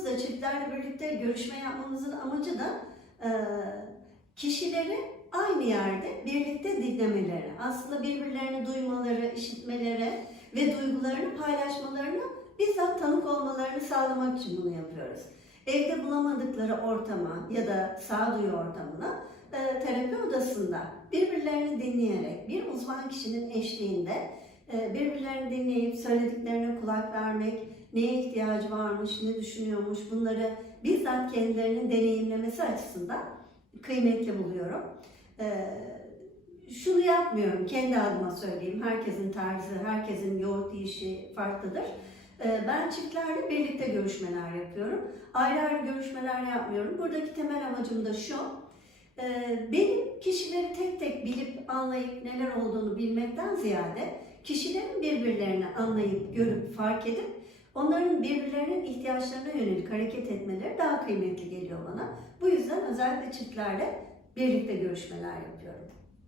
yaptığımızda çiftlerle birlikte görüşme yapmamızın amacı da e, kişileri aynı yerde birlikte dinlemeleri, aslında birbirlerini duymaları, işitmeleri ve duygularını paylaşmalarını bizzat tanık olmalarını sağlamak için bunu yapıyoruz. Evde bulamadıkları ortama ya da sağduyu ortamına e, terapi odasında birbirlerini dinleyerek bir uzman kişinin eşliğinde birbirlerini dinleyip söylediklerine kulak vermek, neye ihtiyacı varmış, ne düşünüyormuş bunları bizzat kendilerinin deneyimlemesi açısından kıymetli buluyorum. E, şunu yapmıyorum, kendi adıma söyleyeyim. Herkesin tarzı, herkesin yoğurt yiyişi farklıdır. E, ben çiftlerle birlikte görüşmeler yapıyorum. Ayrı ayrı görüşmeler yapmıyorum. Buradaki temel amacım da şu. Benim kişileri tek tek bilip anlayıp neler olduğunu bilmekten ziyade kişilerin birbirlerini anlayıp, görüp, fark edip onların birbirlerinin ihtiyaçlarına yönelik hareket etmeleri daha kıymetli geliyor bana. Bu yüzden özellikle çiftlerle birlikte görüşmeler yapıyorum.